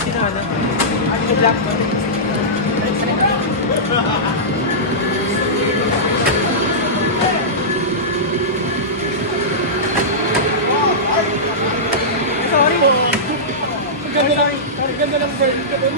Sino ano? Ano black mo? Sorry. Ganda lang bird ko dun.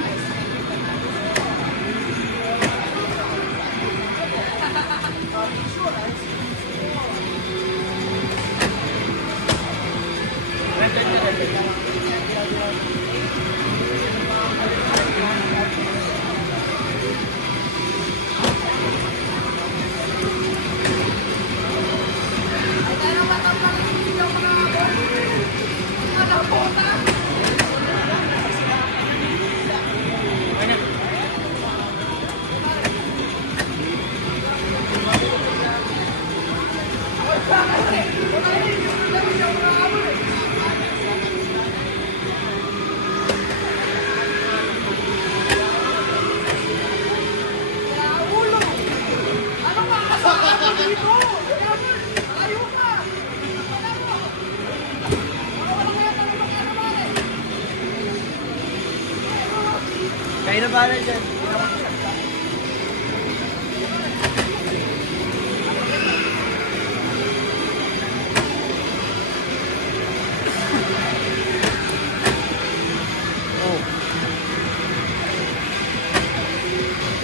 Kayo na ba rin dyan?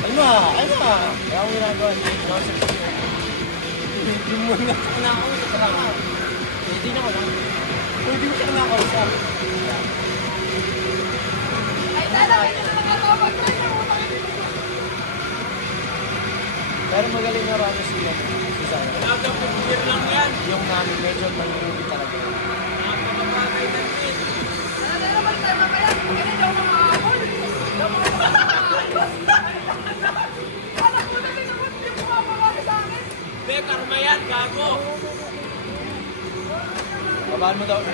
Ano ba? Kaya akong ginagawa. Hindi mo na kinakausap ka lang. Hindi na ko lang. Pwede mo siya kinakausap. Ay, talaga na nakatawag na yung utang ito. Pero magaling na rano sila. Nagpapagpapir lang yan. Yung namin medyo malulubi talaga. Nakapagpapagay na rin. Ano naman tayo mamaya? Hindi daw mga ahol. Daw mga ahol. Karma yan, gago! Babaan mo daw.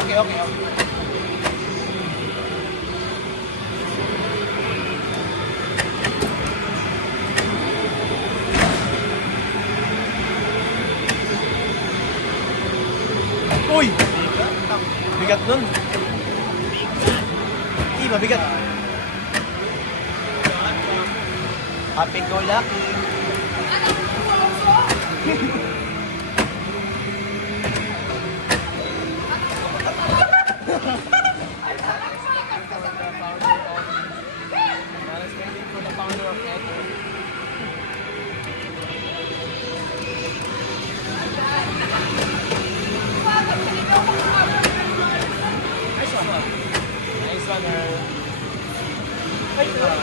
Okay. Uy! Bigat nun. Mabigat. Happy-go-lucky.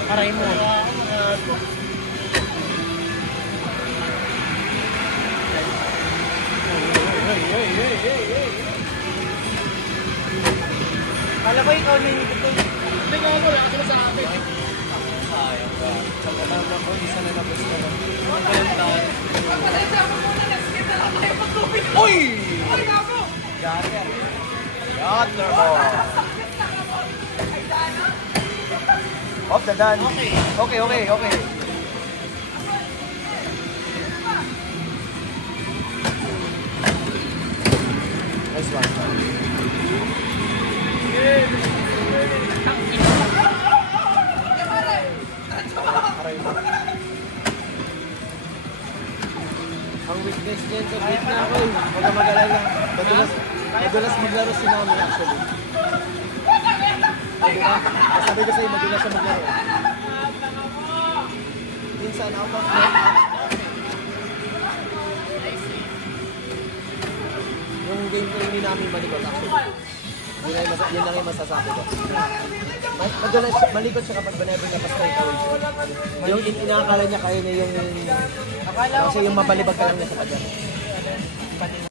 Aray mo. Kala ko ikaw na yung ito. Hindi nga ako, wala ka sa akin. Sayang ka. Pagkatama ko, isa na labas ka lang. Pagkatama mo muna, naskit na lang tayo magtubig. Uy! Uy, gago! Yatter. Yatter mo. Ay, dano? Off the done. Okay. Nice one. Ang weakness din sa gitna ako eh. Huwag ka mag-alala. Madulas maglaro si Nami actually. Sabi ko sa'yo, madulas siya maglaro. Minsan out of net. Yung gameplay ni Nami malikot actually. Yun lang yung masasabi ko. Madulas, malikot siya kapag whenever napastay ka. Yung inakala niya kaya niya yung... Kasi yung mabalibag ka lang niya sa kanya.